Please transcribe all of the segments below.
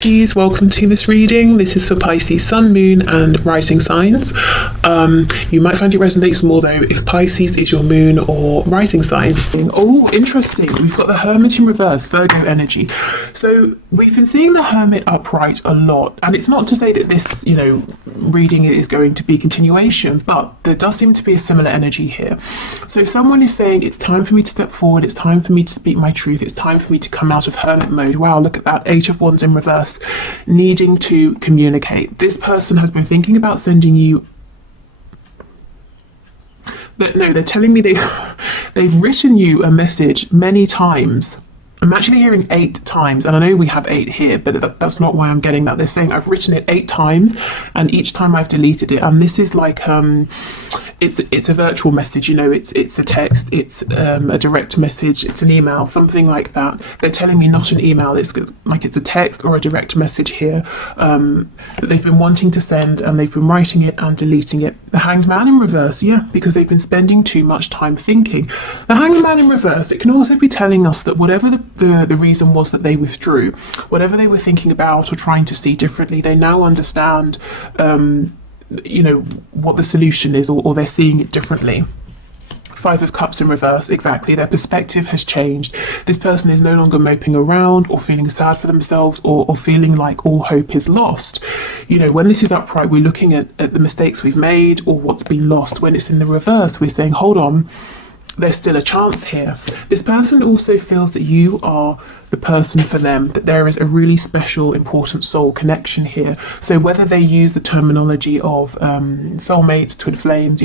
Pisces, welcome to this reading. This is for Pisces Sun, Moon and Rising signs. You might find it resonates more though if Pisces is your moon or rising sign. Oh, interesting. We've got the Hermit in reverse, Virgo energy. So we've been seeing the Hermit upright a lot, and it's not to say that this, reading is going to be continuation, but there does seem to be a similar energy here. So someone is saying it's time for me to step forward, it's time for me to speak my truth, it's time for me to come out of Hermit mode. Wow, look at that, Eight of Wands in reverse. Needing to communicate. This person has been thinking about sending you. They're telling me they've written you a message many times. I'm actually hearing 8 times, and I know we have 8 here, but that's not why I'm getting that. They're saying I've written it 8 times, and each time I've deleted it. And this is like it's a virtual message, it's a text, it's a direct message, it's an email, something like that. They're telling me not an email, it's like it's a text or a direct message here that they've been wanting to send, and they've been writing it and deleting it. The Hanged Man in reverse, yeah, because they've been spending too much time thinking. The Hanged Man in reverse, it can also be telling us that whatever the reason was that they withdrew, whatever they were thinking about or trying to see differently, they now understand what the solution is, or they're seeing it differently. 5 of Cups in reverse, exactly. Their perspective has changed. This person is no longer moping around or feeling sad for themselves or feeling like all hope is lost. When this is upright, we're looking at the mistakes we've made or what's been lost. When it's in the reverse, we're saying, hold on, there's still a chance here. This person also feels that you are the person for them, that there is a really special, important soul connection here. So whether they use the terminology of soulmates, twin flames,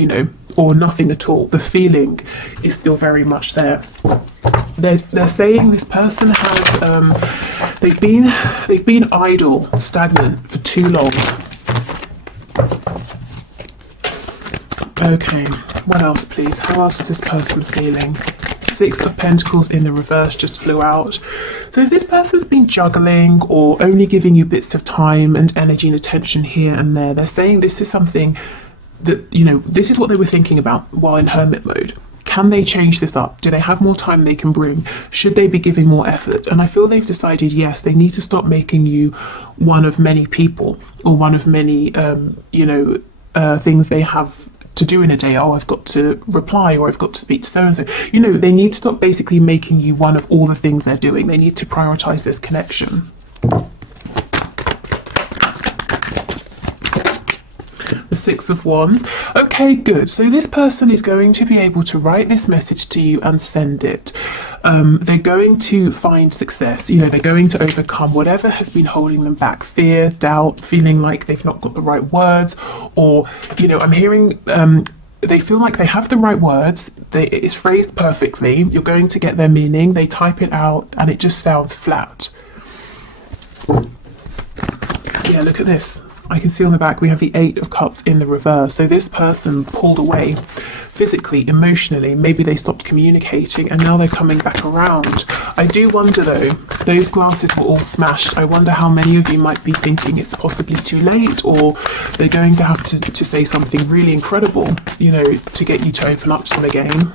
or nothing at all, the feeling is still very much there. They're saying this person has they've been idle, stagnant for too long. Okay, what else please? How else is this person feeling? 6 of Pentacles in the reverse just flew out. So if this person's been juggling or only giving you bits of time and energy and attention here and there, they're saying this is something that, this is what they were thinking about while in Hermit mode. Can they change this up? Do they have more time they can bring? Should they be giving more effort? And I feel they've decided, yes, they need to stop making you one of many people or one of many, things they have to do in a day. Oh, I've got to reply, or I've got to speak to so and so. They need to stop basically making you one of all the things they're doing. They need to prioritize this connection. The 6 of Wands. Okay, good. So this person is going to be able to write this message to you and send it. They're going to find success. They're going to overcome whatever has been holding them back. Fear, doubt, feeling like they've not got the right words, or, I'm hearing they feel like they have the right words. It's phrased perfectly. You're going to get their meaning. They type it out and it just sounds flat. Yeah, look at this. I can see on the back we have the 8 of Cups in the reverse. So this person pulled away physically, emotionally. Maybe they stopped communicating and now they're coming back around. I do wonder though, those glasses were all smashed. I wonder how many of you might be thinking it's possibly too late, or they're going to have to say something really incredible, to get you to open up to them again.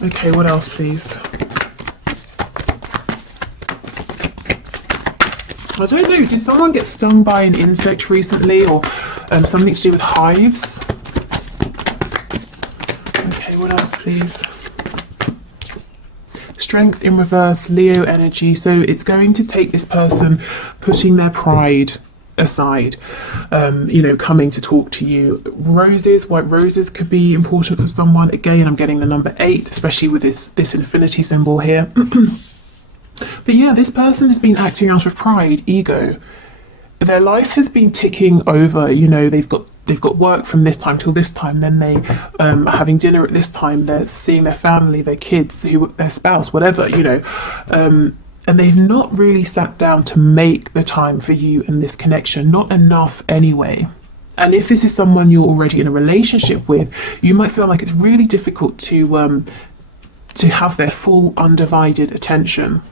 Okay, what else please? I don't know, did someone get stung by an insect recently, or something to do with hives? Okay, what else please? Strength in reverse, Leo energy. So it's going to take this person putting their pride aside, coming to talk to you. Roses, white roses could be important for someone. Again, I'm getting the number 8, especially with this infinity symbol here. But yeah, this person has been acting out of pride, ego. Their life has been ticking over. They've got work from this time till this time. Then they are having dinner at this time. They're seeing their family, their kids, their spouse, whatever. And they've not really sat down to make the time for you and this connection. Not enough anyway. And if this is someone you're already in a relationship with, you might feel like it's really difficult to have their full undivided attention.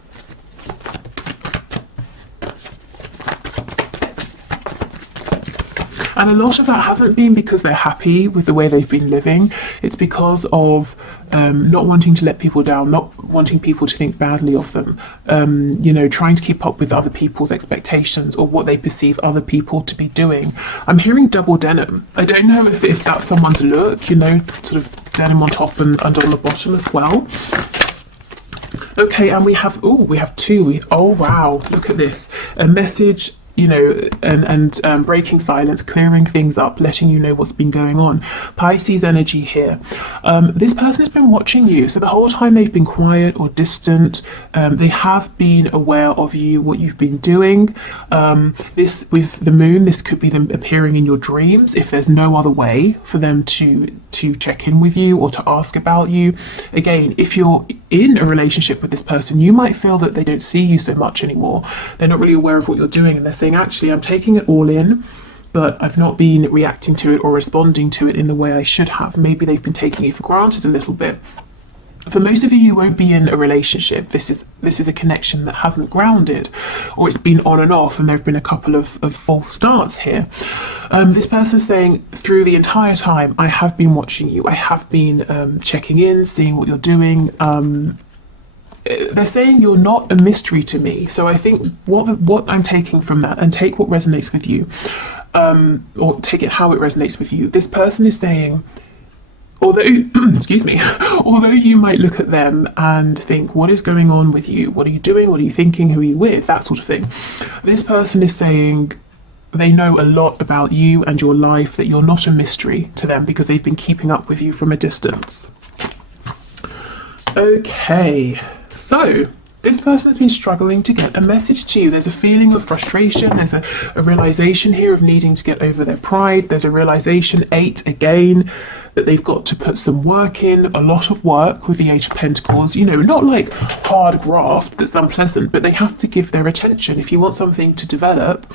And a lot of that hasn't been because they're happy with the way they've been living. It's because of not wanting to let people down, not wanting people to think badly of them, you know, trying to keep up with other people's expectations or what they perceive other people to be doing. I'm hearing double denim. I don't know if that's someone's look, you know, sort of denim on top and on the bottom as well. Okay, and we have two. Oh wow, look at this. A message, you know, and breaking silence, clearing things up, letting you know what's been going on. Pisces energy here. This person has been watching you, so the whole time they've been quiet or distant. They have been aware of you, what you've been doing. This with the moon, this could be them appearing in your dreams if there's no other way for them to check in with you or to ask about you. Again, if you're in a relationship with this person, you might feel that they don't see you so much anymore. They're not really aware of what you're doing, and they're saying, actually, I'm taking it all in, but I've not been reacting to it or responding to it in the way I should have. Maybe they've been taking it for granted a little bit. For most of you, you won't be in a relationship. This is a connection that hasn't grounded, or it's been on and off, and there have been a couple of false starts here. This person's saying, through the entire time, I have been watching you. I have been checking in, seeing what you're doing. They're saying you're not a mystery to me. So I think what I'm taking from that, and take what resonates with you, or take it how it resonates with you. This person is saying, although excuse me, although you might look at them and think, what is going on with you? What are you doing? What are you thinking? Who are you with? That sort of thing. This person is saying they know a lot about you and your life, that you're not a mystery to them because they've been keeping up with you from a distance. Okay, so this person has been struggling to get a message to you. There's a feeling of frustration. There's a realization here of needing to get over their pride. There's a realization, 8 again, that they've got to put some work in, a lot of work with the 8 of Pentacles. You know, not like hard graft that's unpleasant, but they have to give their attention. If you want something to develop,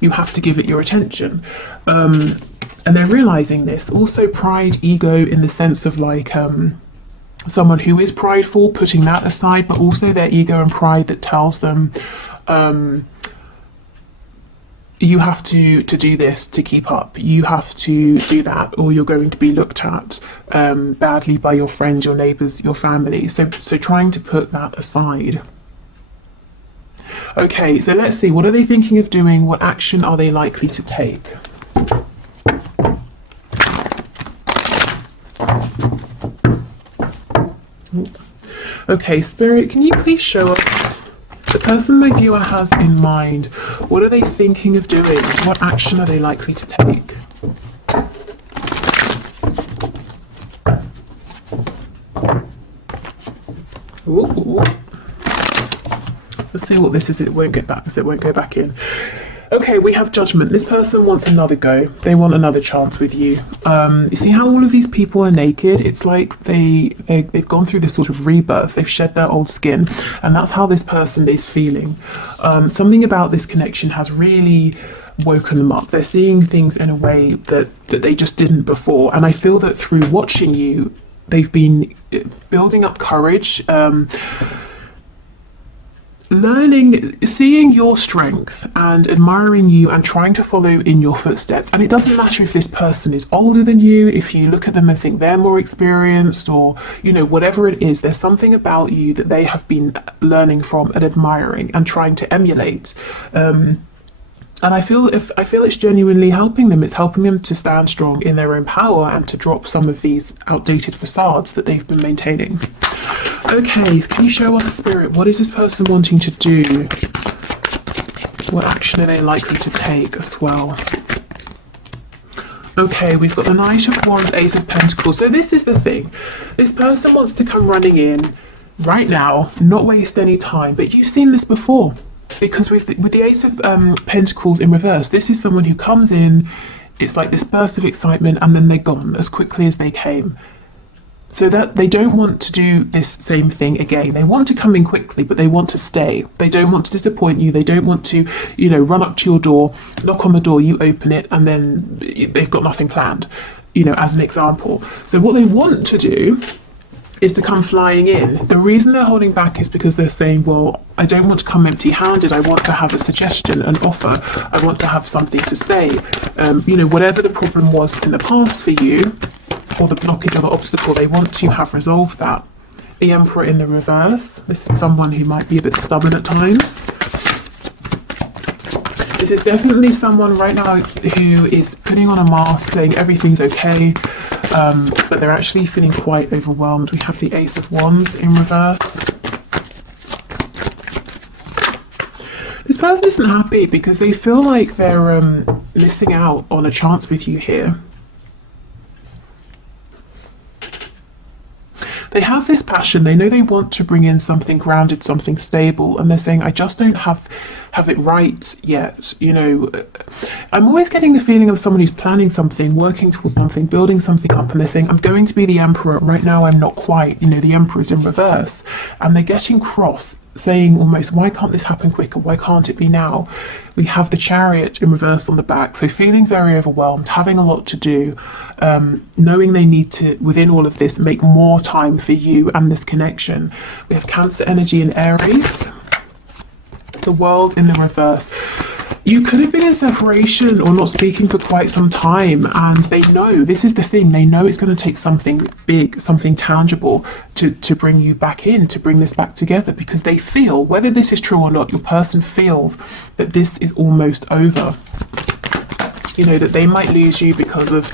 you have to give it your attention. And they're realizing this. Also pride, ego, in the sense of like, someone who is prideful, putting that aside, but also their ego and pride that tells them you have to do this to keep up, you have to do that, or you're going to be looked at badly by your friends, your neighbours, your family. So trying to put that aside. Okay, so let's see, what are they thinking of doing? What action are they likely to take? Okay, Spirit, can you please show us the person my viewer has in mind? What are they thinking of doing? What action are they likely to take? Ooh. Let's see what this is. It won't get back, so it won't go back in. Okay, we have Judgment. This person wants another go. They want another chance with you. You see how all of these people are naked? It's like they've gone through this sort of rebirth. They've shed their old skin, and that's how this person is feeling. Something about this connection has really woken them up. They're seeing things in a way that they just didn't before, and I feel that through watching you, they've been building up courage, learning, seeing your strength and admiring you and trying to follow in your footsteps. And it doesn't matter if this person is older than you, if you look at them and think they're more experienced, or, you know, whatever it is, there's something about you that they have been learning from and admiring and trying to emulate. And I feel it's genuinely helping them. It's helping them to stand strong in their own power and to drop some of these outdated facades that they've been maintaining. Okay, can you show us, Spirit, what is this person wanting to do? What action are they likely to take as well? Okay, we've got the Knight of Wands, Ace of Pentacles. So this is the thing. This person wants to come running in right now, not waste any time. But you've seen this before. Because with the Ace of Pentacles in reverse, this is someone who comes in, it's like this burst of excitement, and then they're gone as quickly as they came. So that they don't want to do this same thing again. They want to come in quickly, but they want to stay. They don't want to disappoint you. They don't want to, you know, run up to your door, knock on the door, you open it, and then they've got nothing planned, you know, as an example. So what they want to do is to come flying in. The reason they're holding back is because they're saying, well, I don't want to come empty-handed. I want to have a suggestion, an offer. I want to have something to say. You know, whatever the problem was in the past for you, or the blockage or the obstacle, they want to have resolved that. The Emperor in the reverse. This is someone who might be a bit stubborn at times. This is definitely someone right now who is putting on a mask, saying everything's okay, but they're actually feeling quite overwhelmed. We have the Ace of Wands in reverse. This person isn't happy because they feel like they're missing out on a chance with you here. They have this passion, they know they want to bring in something grounded, something stable, and they're saying, I just don't have it right yet. You know, I'm always getting the feeling of someone who's planning something, working towards something, building something up, and they're saying, I'm going to be the Emperor. Right now I'm not quite. You know, the Emperor's in reverse. And they're getting cross, saying almost, why can't this happen quicker? Why can't it be now? We have the Chariot in reverse on the back, so feeling very overwhelmed, having a lot to do, knowing they need to, within all of this, make more time for you and this connection. We have Cancer energy in Aries, the World in the reverse. You could have been in separation or not speaking for quite some time, and they know, this is the thing, they know it's going to take something big, something tangible to bring you back in, to bring this back together, because they feel, whether this is true or not, your person feels that this is almost over. You know, that they might lose you because of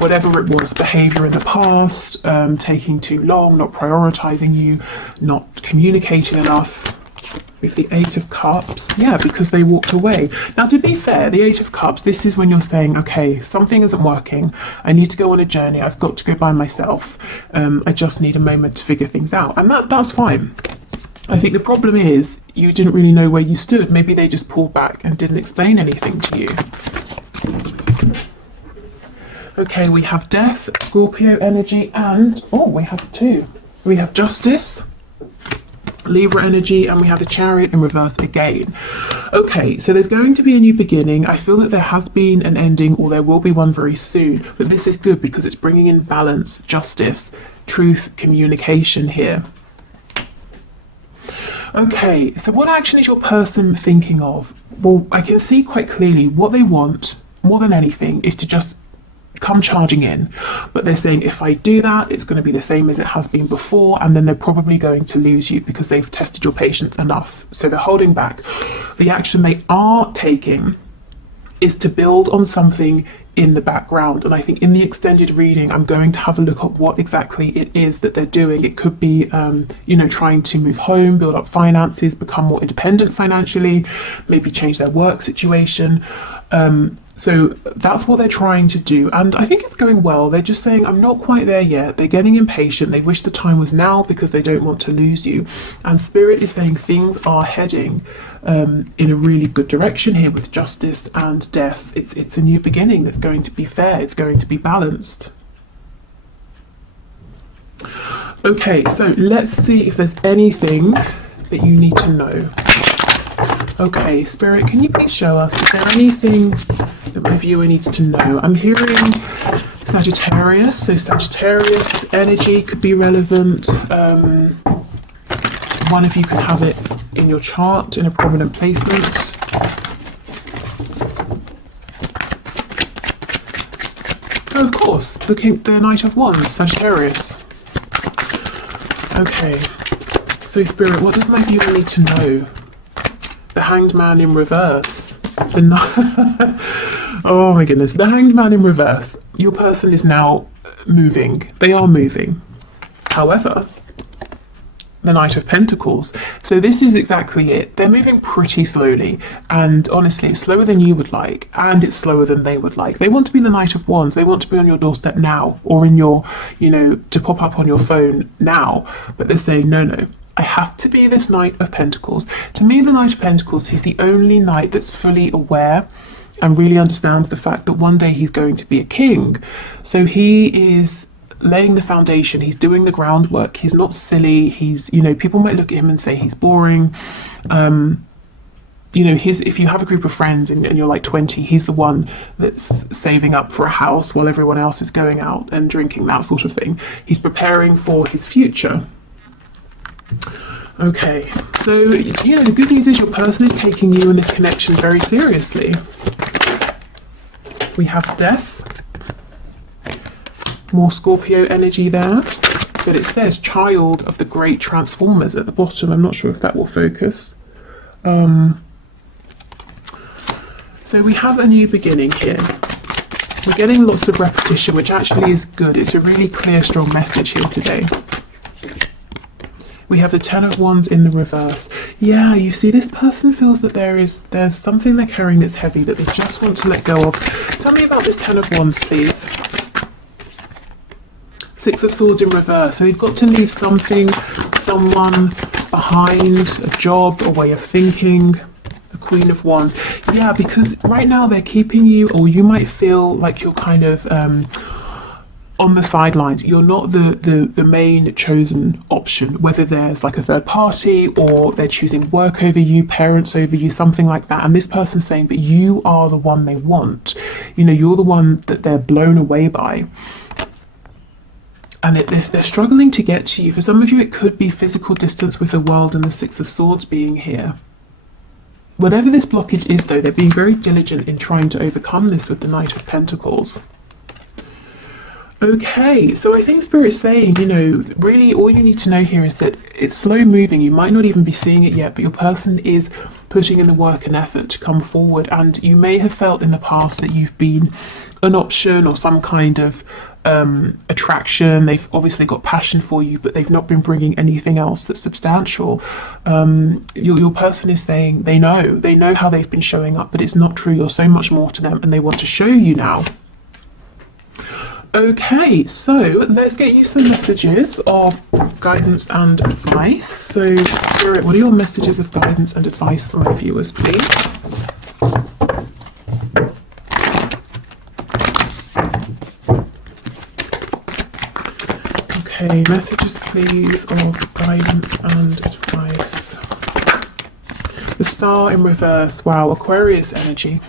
whatever it was, behaviour in the past, taking too long, not prioritising you, not communicating enough. With the Eight of Cups, yeah, because they walked away. Now, to be fair, the Eight of Cups, this is when you're saying, okay, something isn't working, I need to go on a journey, I've got to go by myself, I just need a moment to figure things out, and that's fine. I think the problem is you didn't really know where you stood. Maybe they just pulled back and didn't explain anything to you. Okay, we have Death, Scorpio energy, and we have two. We have Justice, Libra energy, and we have the Chariot in reverse again. Okay, so there's going to be a new beginning. I feel that there has been an ending, or there will be one very soon, but this is good because it's bringing in balance, justice, truth, communication here. Okay, so what action is your person thinking of? Well, I can see quite clearly what they want more than anything is to just come charging in, but they're saying, if I do that, it's going to be the same as it has been before, and then they're probably going to lose you because they've tested your patience enough, so they're holding back. The action they are taking is to build on something in the background, and I think in the extended reading I'm going to have a look at what exactly it is that they're doing. It could be you know, trying to move home, build up finances, become more independent financially, maybe change their work situation. So that's what they're trying to do, and I think it's going well. They're just saying, I'm not quite there yet. They're getting impatient. They wish the time was now because they don't want to lose you. And Spirit is saying things are heading in a really good direction here with Justice and Death. It's a new beginning that's going to be fair. It's going to be balanced. Okay, so let's see if there's anything that you need to know. Okay, Spirit, can you please show us, is there anything that my viewer needs to know? I'm hearing Sagittarius, so Sagittarius energy could be relevant. One of you can have it in your chart in a prominent placement. Oh, of course, the Knight of Wands, Sagittarius. Okay, so Spirit, what does my viewer need to know? The Hanged Man in reverse. Oh my goodness, the Hanged Man in reverse. Your person is now moving. They are moving. However, the Knight of Pentacles. So this is exactly it. They're moving pretty slowly, and honestly, it's slower than you would like, and it's slower than they would like. They want to be the Knight of Wands. They want to be on your doorstep now, or in your, you know, to pop up on your phone now. But they're saying, no. I have to be this Knight of Pentacles. To me, the Knight of Pentacles, he's the only knight that's fully aware and really understands the fact that one day he's going to be a king. So he is laying the foundation, he's doing the groundwork, he's not silly, he's, you know, people might look at him and say he's boring. You know, if you have a group of friends and you're like 20, he's the one that's saving up for a house while everyone else is going out and drinking, that sort of thing. He's preparing for his future. Okay, so, you know, the good news is your person is taking you and this connection very seriously. We have Death, More Scorpio energy there. But it says child of the great transformers at the bottom. I'm not sure if that will focus. So we have a new beginning here. We're getting lots of repetition, which actually is good. It's a really clear, strong message here today. We have the Ten of Wands in the reverse. Yeah, you see, this person feels that there's something they're carrying that's heavy that they just want to let go of. Tell me about this Ten of Wands, please. Six of Swords in reverse. So you've got to leave something, someone behind, a job, a way of thinking. The Queen of Wands. Yeah, because right now they're keeping you, or you might feel like you're kind of on the sidelines. You're not the main chosen option, whether there's like a third party or they're choosing work over you, parents over you, something like that. And this person's saying, but you are the one they want. You know, you're the one that they're blown away by. And they're struggling to get to you. For some of you, it could be physical distance with the world and the Six of Swords being here. Whatever this blockage is, though, they're being very diligent in trying to overcome this with the Knight of Pentacles. Okay, so I think Spirit's saying, you know, really all you need to know here is that it's slow moving. You might not even be seeing it yet, but your person is putting in the work and effort to come forward. And you may have felt in the past that you've been an option or some kind of attraction. They've obviously got passion for you, but they've not been bringing anything else that's substantial. Your person is saying they know how they've been showing up, but it's not true. You're so much more to them, and they want to show you now. Okay, so let's get you some messages of guidance and advice. So, Spirit, what are your messages of guidance and advice for my viewers, please? Okay, messages please of guidance and advice. The Star in reverse. Wow, Aquarius energy.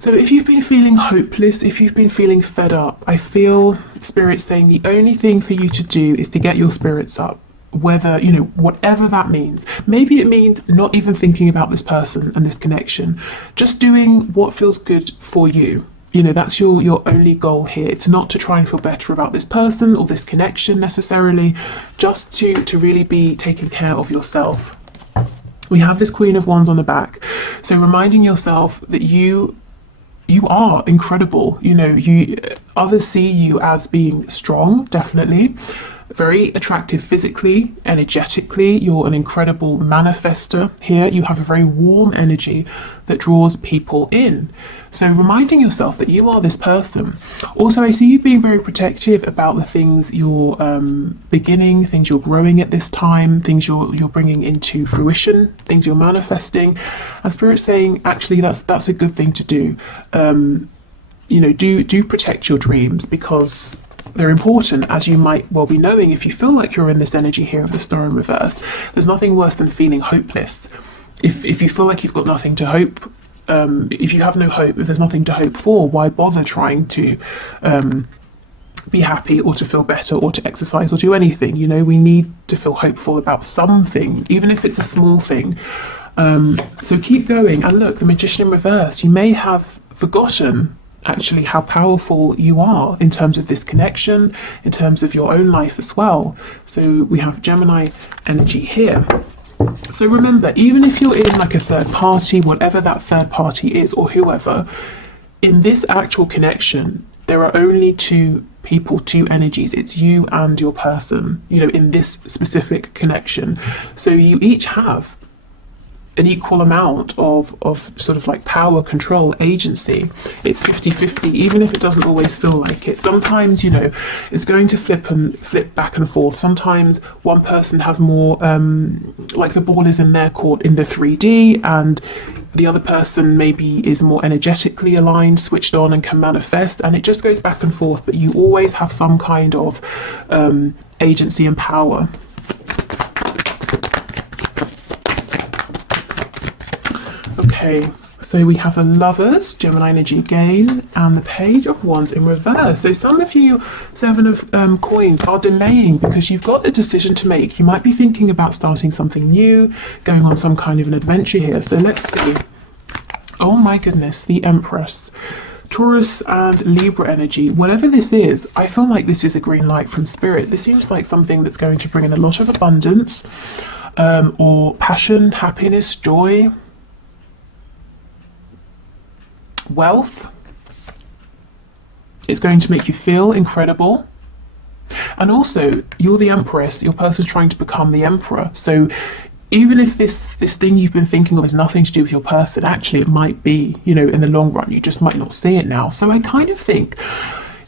So if you've been feeling hopeless, if you've been feeling fed up, I feel Spirit saying the only thing for you to do is to get your spirits up. Whether, you know, whatever that means. Maybe it means not even thinking about this person and this connection. Just doing what feels good for you. You know, that's your only goal here. It's not to try and feel better about this person or this connection necessarily, just to really be taking care of yourself. We have this Queen of Wands on the back. So reminding yourself that you are incredible. You know, others see you as being strong, definitely. Very attractive physically, energetically. You're an incredible manifester here. You have a very warm energy that draws people in. So reminding yourself that you are this person. Also, I see you being very protective about the things you're beginning, things you're growing at this time, things you're bringing into fruition, things you're manifesting. And Spirit's saying, actually, that's a good thing to do. You know, do protect your dreams, because they're important, as you might well be knowing if you feel like you're in this energy here of the Star in reverse. There's nothing worse than feeling hopeless. If you feel like you've got nothing to hope, if you have no hope, if there's nothing to hope for, why bother trying to be happy or to feel better or to exercise or do anything? You know, we need to feel hopeful about something, even if it's a small thing. So keep going. And look, the Magician in reverse. You may have forgotten actually how powerful you are in terms of this connection, in terms of your own life as well. So we have Gemini energy here. So remember, even if you're in like a third party, whatever that third party is, or whoever, in this actual connection, there are only two people, two energies. It's you and your person, you know, in this specific connection. So you each have an equal amount of sort of like power, control, agency. It's 50-50, even if it doesn't always feel like it. Sometimes, you know, it's going to flip back and forth. Sometimes one person has more, like the ball is in their court in the 3D, and the other person maybe is more energetically aligned, switched on, and can manifest, and it just goes back and forth, but you always have some kind of agency and power. Okay, so we have the Lovers, Gemini energy again, and the Page of Wands in reverse. So some of you, Seven of Coins, are delaying because you've got a decision to make. You might be thinking about starting something new, going on some kind of an adventure here. So let's see. Oh my goodness, the Empress. Taurus and Libra energy, whatever this is, I feel like this is a green light from spirit. This seems like something that's going to bring in a lot of abundance, or passion, happiness, joy, wealth. It's going to make you feel incredible. And also, you're the Empress, your person's trying to become the Emperor. So even if this thing you've been thinking of has nothing to do with your person, actually it might be, you know, in the long run. You just might not see it now. So I kind of think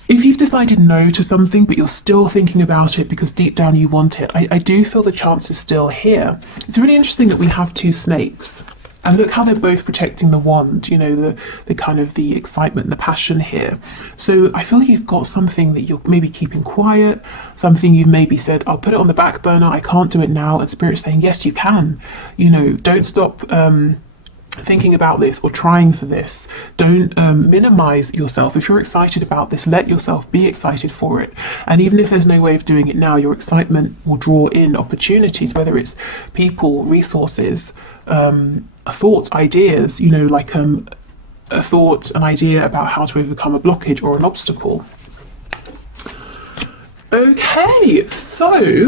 if you've decided no to something, but you're still thinking about it because deep down you want it, I do feel the chance is still here. It's really interesting that we have two snakes. And look how they're both protecting the wand, you know, the kind of the excitement, the passion here. So I feel you've got something that you're maybe keeping quiet, something you've maybe said, I'll put it on the back burner, I can't do it now. And Spirit's saying, yes, you can. You know, don't stop thinking about this or trying for this. Don't minimize yourself. If you're excited about this, let yourself be excited for it. And even if there's no way of doing it now, your excitement will draw in opportunities, whether it's people, resources, thoughts, ideas, you know, like a thought, an idea about how to overcome a blockage or an obstacle. Okay, so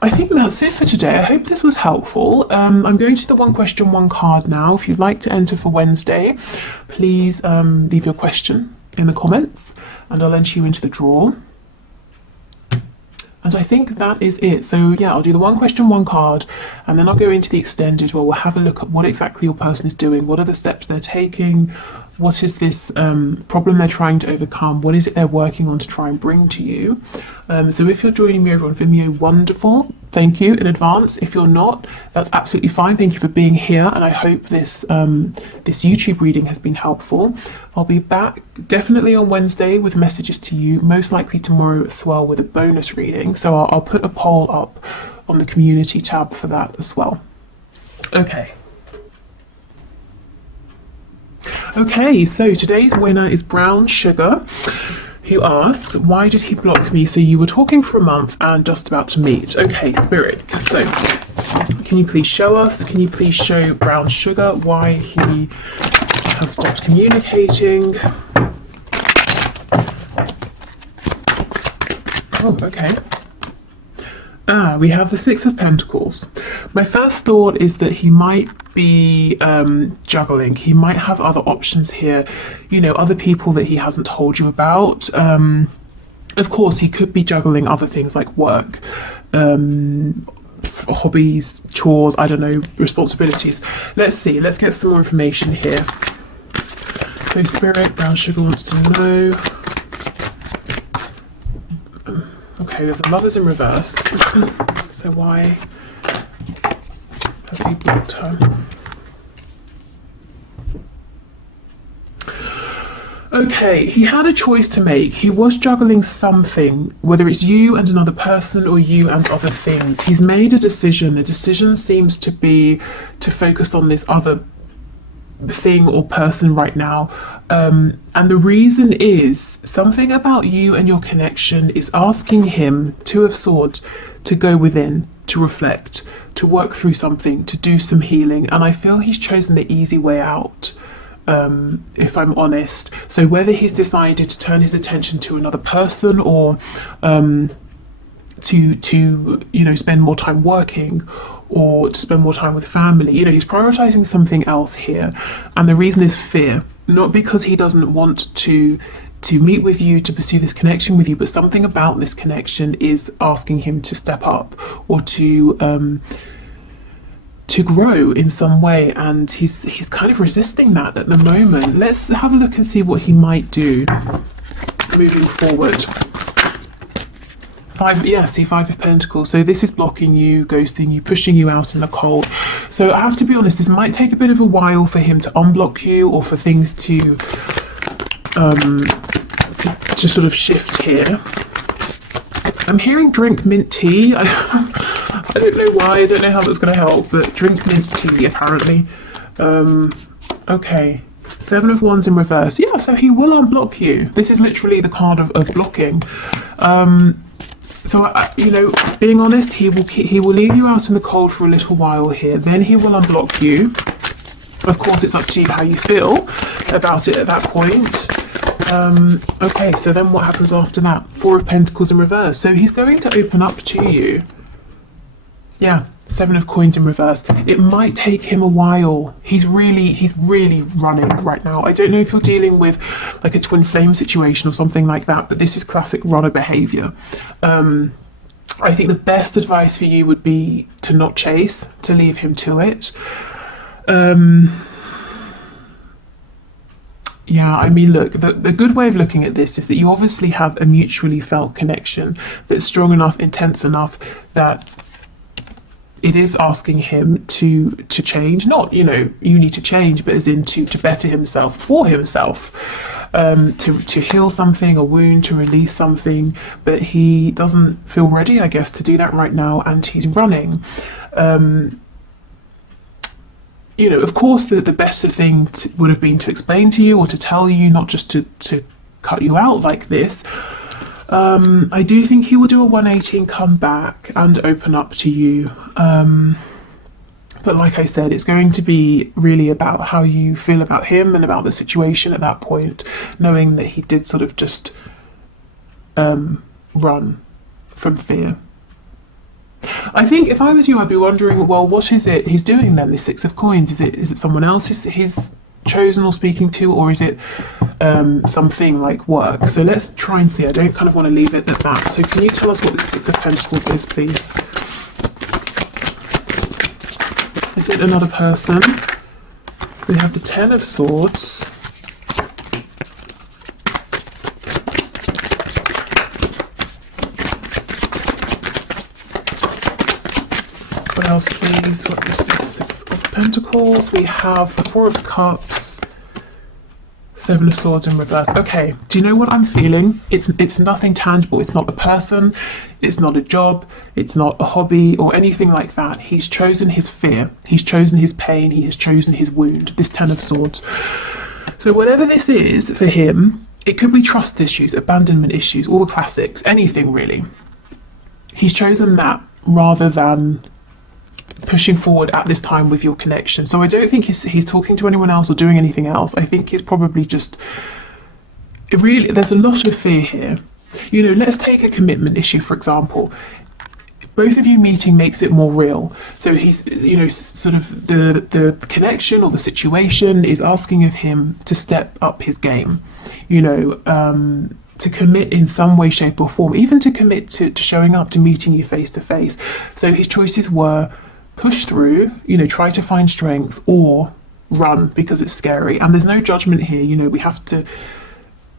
I think that's it for today. I hope this was helpful. I'm going to the one question, one card now. If you'd like to enter for Wednesday, please leave your question in the comments and I'll enter you into the draw. And I think that is it. So yeah, I'll do the one question, one card, and then I'll go into the extended where we'll have a look at what exactly your person is doing, what are the steps they're taking, what is this problem they're trying to overcome, what is it they're working on to try and bring to you. So if you're joining me over on Vimeo, wonderful, thank you in advance. If you're not, that's absolutely fine. Thank you for being here, and I hope this this YouTube reading has been helpful. I'll be back definitely on Wednesday with messages to you, most likely tomorrow as well with a bonus reading. So I'll put a poll up on the community tab for that as well. Okay. Okay, so today's winner is Brown Sugar, who asks, why did he block me? So you were talking for a month and just about to meet. Okay, Spirit, so can you please show us, can you please show Brown Sugar why he has stopped communicating? Oh, okay. We have the Six of Pentacles. My first thought is that he might be juggling. He might have other options here, you know, other people that he hasn't told you about. Of course, he could be juggling other things like work, hobbies, chores, I don't know, responsibilities. Let's see, let's get some more information here. So Spirit, Brown Sugar wants to know. Okay, we have the Lovers in reverse. So why has he blocked her? Okay, he had a choice to make. He was juggling something, whether it's you and another person or you and other things. He's made a decision. The decision seems to be to focus on this other thing or person right now, and the reason is something about you and your connection is asking him, Two of Swords, to go within, to reflect, to work through something, to do some healing. And I feel he's chosen the easy way out, if I'm honest. So whether he's decided to turn his attention to another person or to you know, spend more time working or to spend more time with family, you know, he's prioritizing something else here. And the reason is fear, not because he doesn't want to meet with you, to pursue this connection with you, but something about this connection is asking him to step up or to grow in some way, and he's kind of resisting that at the moment. Let's have a look and see what he might do moving forward. Five of Pentacles. So this is blocking you, ghosting you, pushing you out in the cold. So I have to be honest, this might take a bit of a while for him to unblock you or for things to sort of shift here. I'm hearing drink mint tea. I don't know why, I don't know how that's going to help, but drink mint tea apparently. Okay, Seven of Wands in reverse. Yeah, so he will unblock you. This is literally the card of blocking. So you know, being honest, he will leave you out in the cold for a little while here. Then he will unblock you. Of course, it's up to you how you feel about it at that point. Okay, so then what happens after that? Four of Pentacles in reverse. So he's going to open up to you. Yeah, Seven of Coins in reverse. It might take him a while. He's really running right now. I don't know if you're dealing with like a twin flame situation or something like that, but this is classic runner behavior. I think the best advice for you would be to not chase, to leave him to it. Yeah, I mean, look, the good way of looking at this is that you obviously have a mutually felt connection that's strong enough, intense enough, that it is asking him to change. Not, you know, you need to change, but as in to better himself, for himself, to heal something, a wound, to release something, but he doesn't feel ready, I guess, to do that right now, and he's running. You know, of course, the better thing would have been to explain to you or to tell you, not just to cut you out like this. I do think he will do a 180 and come back and open up to you. But like I said, it's going to be really about how you feel about him and about the situation at that point, knowing that he did sort of just run from fear. I think if I was you, I'd be wondering, well, what is it he's doing then, this Six of Coins? Is it someone else he's chosen or speaking to, or is it something like work? So let's try and see. I don't kind of want to leave it at that. So can you tell us what the Six of Pentacles is, please? Is it another person? We have the Ten of Swords. What else, please? What is this Six of Pentacles? We have the Four of Cups, Seven of Swords in reverse. Okay, do you know what I'm feeling? It's nothing tangible. It's not a person, it's not a job, it's not a hobby or anything like that. He's chosen his fear, he's chosen his pain, he has chosen his wound, this Ten of Swords. So whatever this is for him, it could be trust issues, abandonment issues, all the classics, anything really. He's chosen that rather than pushing forward at this time with your connection. So I don't think he's talking to anyone else or doing anything else. I think he's probably just really, there's a lot of fear here. You know, let's take a commitment issue, for example. Both of you meeting makes it more real. So he's, you know, sort of the connection or the situation is asking of him to step up his game, you know, to commit in some way, shape or form, even to commit to showing up, to meeting you face to face. So his choices were push through, you know, try to find strength, or run because it's scary. And there's no judgment here. You know, we have to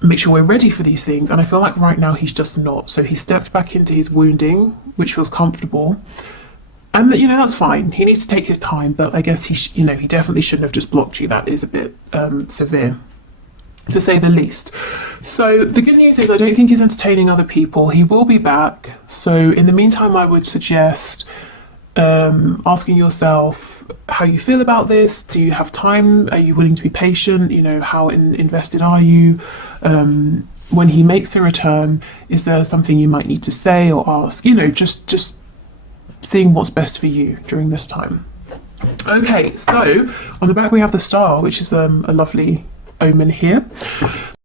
make sure we're ready for these things, and I feel like right now he's just not. So he stepped back into his wounding, which feels comfortable, and you know, that's fine. He needs to take his time, but I guess he you know, he definitely shouldn't have just blocked you. That is a bit severe, to say the least. So the good news is I don't think he's entertaining other people. He will be back. So in the meantime, I would suggest asking yourself how you feel about this. Do you have time? Are you willing to be patient? You know, how invested are you? When he makes a return, is there something you might need to say or ask? You know, just seeing what's best for you during this time. Okay, so on the back we have the Star, which is a lovely omen here.